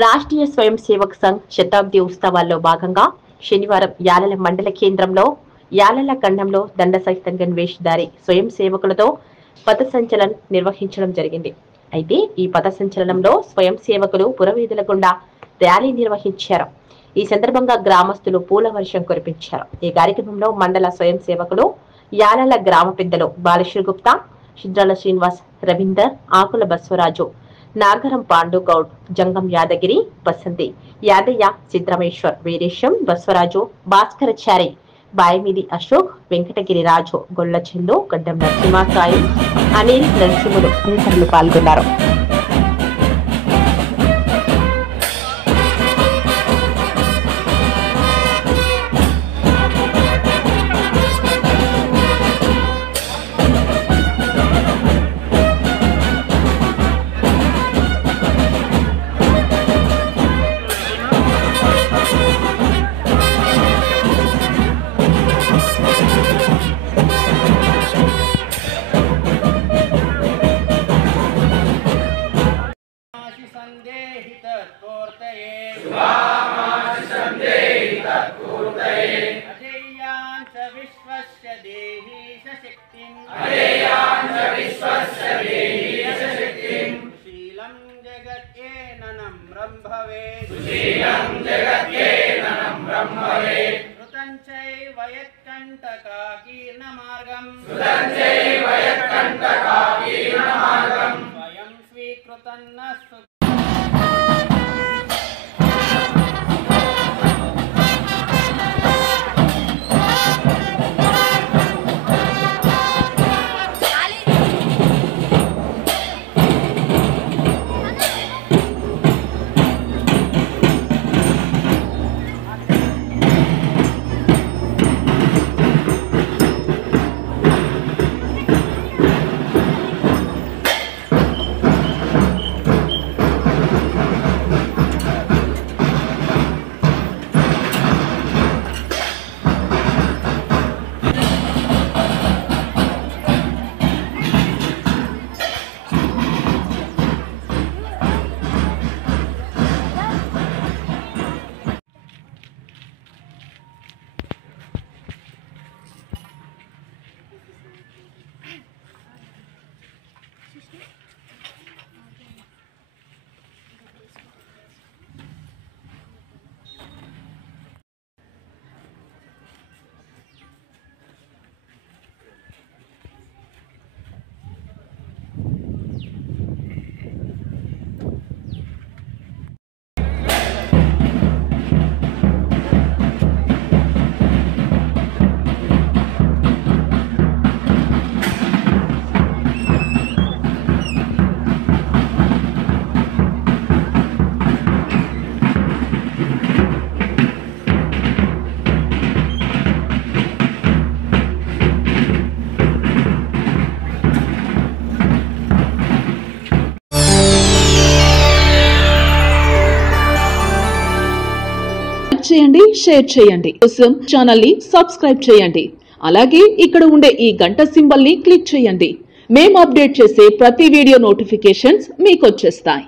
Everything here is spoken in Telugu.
రాష్ట్రీయ స్వయం సేవక్ సంఘ్ శతాబ్ది ఉత్సవాల్లో భాగంగా శనివారం యాలల మండల కేంద్రంలో యాలల ఖండంలో దండ సహితంగా వేషధారి స్వయం సేవకులతో పథ సంచలనం నిర్వహించడం జరిగింది. అయితే ఈ పథ సంచలనంలో స్వయం సేవకులు పురవీధుల గుండా ర్యాలీ నిర్వహించారు. ఈ సందర్భంగా గ్రామస్తులు పూల వర్షం కురిపించారు. ఈ కార్యక్రమంలో మండల స్వయం సేవకులు యాలల గ్రామ పెద్దలు బాలశ్రీ గుప్తా, శిద్రాల శ్రీనివాస్, రవీందర్, ఆకుల బస్వరాజు, నాగరం పాండు గౌడ్, జంగం యాదగిరి, బసంతి, యాదయ్య, సిద్ధరామేశ్వర్, వీరేశం, బస్వరాజు, భాస్కరచారి, బాయమిది అశోక్, వెంకటగిరి రాజు, గొల్ల చందు, గడ్డం నరసింహసాయి, అనిల్, నరసింహులు తదితరులు పాల్గొన్నారు. చేయండి, షేర్ చేయండి. కోసం ఛానల్ ని సబ్స్క్రైబ్ చేయండి. అలాగే ఇక్కడ ఉండే ఈ గంట సింబల్ ని క్లిక్ చేయండి. మేము అప్డేట్ చేసే ప్రతి వీడియో నోటిఫికేషన్స్ మీకు వచ్చేస్తాయి.